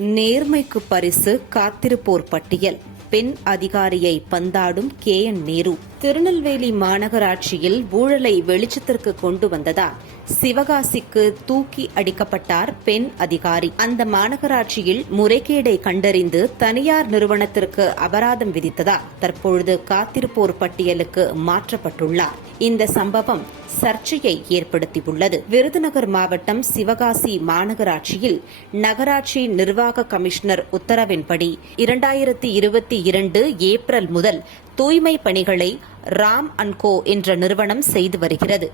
நேர்மைக்கு பரிசு காத்திருப்போர் பட்டியல். பெண் அதிகாரியை பந்தாடும் கே என் நேரு. திருநெல்வேலி மாநகராட்சியில் ஊழலை வெளிச்சத்திற்கு கொண்டு வந்ததால் சிவகாசிக்கு தூக்கி அடிக்கப்பட்டார் பெண் அதிகாரி. அந்த மாநகராட்சியில் முறைகேடை கண்டறிந்து தனியார் நிறுவனத்திற்கு அபராதம் விதித்ததால் தற்பொழுது காத்திருப்போர் பட்டியலுக்கு மாற்றப்பட்டுள்ளார். இந்த சம்பவம் சர்ச்சையை ஏற்படுத்தியுள்ளது. விருதுநகர் மாவட்டம் சிவகாசி மாநகராட்சியில் நகராட்சி நிர்வாக கமிஷனர் உத்தரவின்படி இரண்டாயிரத்தி இருபத்தி இரண்டு ஏப்ரல் முதல் தூய்மை பணிகளை ராம் அண்ட் கோ என்ற நிறுவனம் செய்து வருகிறது.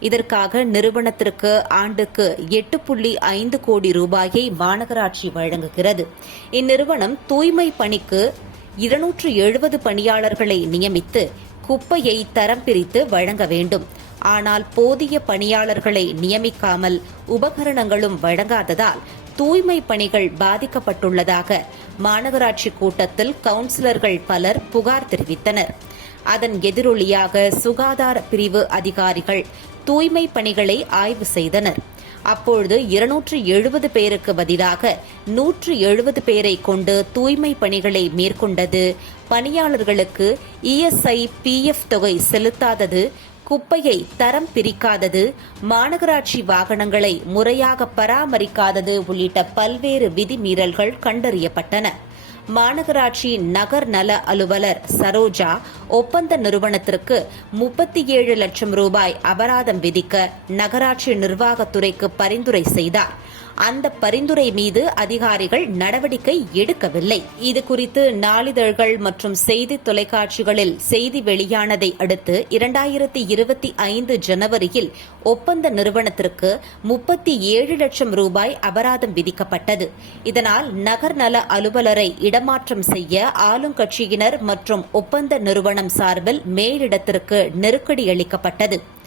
இதற்காக நிறுவனத்திற்கு ஆண்டுக்கு எட்டு புள்ளி ஐந்து கோடி ரூபாயை மாநகராட்சி வழங்குகிறது. இந்நிறுவனம் தூய்மை பணிக்கு இருநூற்று எழுபது பணியாளர்களை நியமித்து குப்பையை தரம் பிரித்து வழங்க வேண்டும். ஆனால் போதிய பணியாளர்களை நியமிக்காமல் உபகரணங்களும் வழங்காததால் தூய்மை பணிகள் பாதிக்கப்பட்டுள்ளதாக மாநகராட்சி கூட்டத்தில் கவுன்சிலர்கள் பலர் புகார் தெரிவித்தனர். அதன் எதிரொலியாக சுகாதார பிரிவு அதிகாரிகள் தூய்மை பணிகளை ஆய்வு செய்தனர். அப்பொழுது இருநூற்று எழுபது பேருக்கு பதிலாக நூற்று எழுபது பேரை கொண்டு தூய்மை பணிகளை மேற்கொண்டது பணியாளர்களுக்கு இஎஸ்ஐ பிஎஃப் தொகை செலுத்தாதது குப்பையை தரம் பிரிக்காதது மாநகராட்சி வாகனங்களை முறையாக பராமரிக்காதது உள்ளிட்ட பல்வேறு விதிமீறல்கள் கண்டறியப்பட்டன. மாநகராட்சி நகர் நல அலுவலர் சரோஜா ஒப்பந்த நிறுவனத்திற்கு முப்பத்தி ஏழு லட்சம் ரூபாய் அபராதம் விதிக்க நகராட்சி நிர்வாகத்துறைக்கு பரிந்துரை செய்தார். அந்த பரிந்துரை மீது அதிகாரிகள் நடவடிக்கை எடுக்கவில்லை. இதுகுறித்து நாளிதழ்கள் மற்றும் செய்தி தொலைக்காட்சிகளில் செய்தி வெளியானதை அடுத்து இரண்டாயிரத்தி இருபத்தி ஐந்து ஜனவரியில் ஒப்பந்த நிறுவனத்திற்கு முப்பத்தி ஏழு லட்சம் ரூபாய் அபராதம் விதிக்கப்பட்டது. இதனால் நகர் நல அலுவலரை இடமாற்றம் செய்ய ஆளுங்கட்சியினர் மற்றும் ஒப்பந்த நிறுவனம் சார்பில் மேலிடத்திற்கு நெருக்கடி அளிக்கப்பட்டது.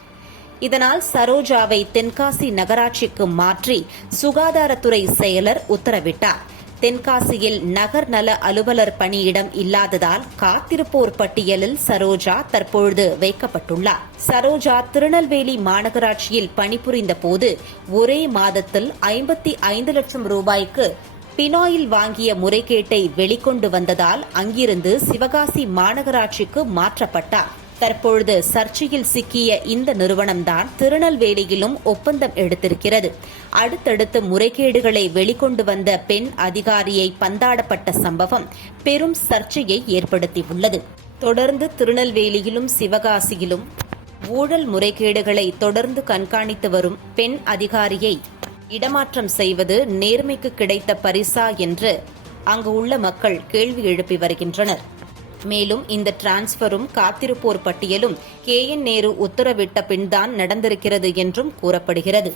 இதனால் சரோஜாவை தென்காசி நகராட்சிக்கு மாற்றி சுகாதாரத்துறை செயலர் உத்தரவிட்டார். தென்காசியில் நகர் நல அலுவலர் பணியிடம் இல்லாததால் காத்திருப்போர் பட்டியலில் சரோஜா தற்பொழுது வைக்கப்பட்டுள்ளார். சரோஜா திருநெல்வேலி மாநகராட்சியில் பணிபுரிந்த போது ஒரே மாதத்தில் ஐம்பத்தி ஐந்து லட்சம் ரூபாய்க்கு பினாயில் வாங்கிய முறைகேட்டை வெளிக்கொண்டு வந்ததால் அங்கிருந்து சிவகாசி மாநகராட்சிக்கு மாற்றப்பட்டார். தற்பொழுது சர்ச்சையில் சிக்கிய இந்த நிறுவனம்தான் திருநெல்வேலியிலும் ஒப்பந்தம் எடுத்திருக்கிறது. அடுத்தடுத்து முறைகேடுகளை வெளிக்கொண்டு வந்த பெண் அதிகாரியை பந்தாடப்பட்ட சம்பவம் பெரும் சர்ச்சையை ஏற்படுத்தியுள்ளது. தொடர்ந்து திருநெல்வேலியிலும் சிவகாசியிலும் ஊழல் முறைகேடுகளை தொடர்ந்து கண்காணித்து வரும் பெண் அதிகாரியை இடமாற்றம் செய்வது நேர்மைக்கு கிடைத்த பரிசா என்று அங்கு உள்ள மக்கள் கேள்வி எழுப்பி வருகின்றனர். மேலும் இந்த டிரான்ஸ்பரும் காத்திருப்போர் பட்டியலும் கே என் நேரு உத்தரவிட்ட பின்தான் நடந்திருக்கிறது என்றும் கூறப்படுகிறது.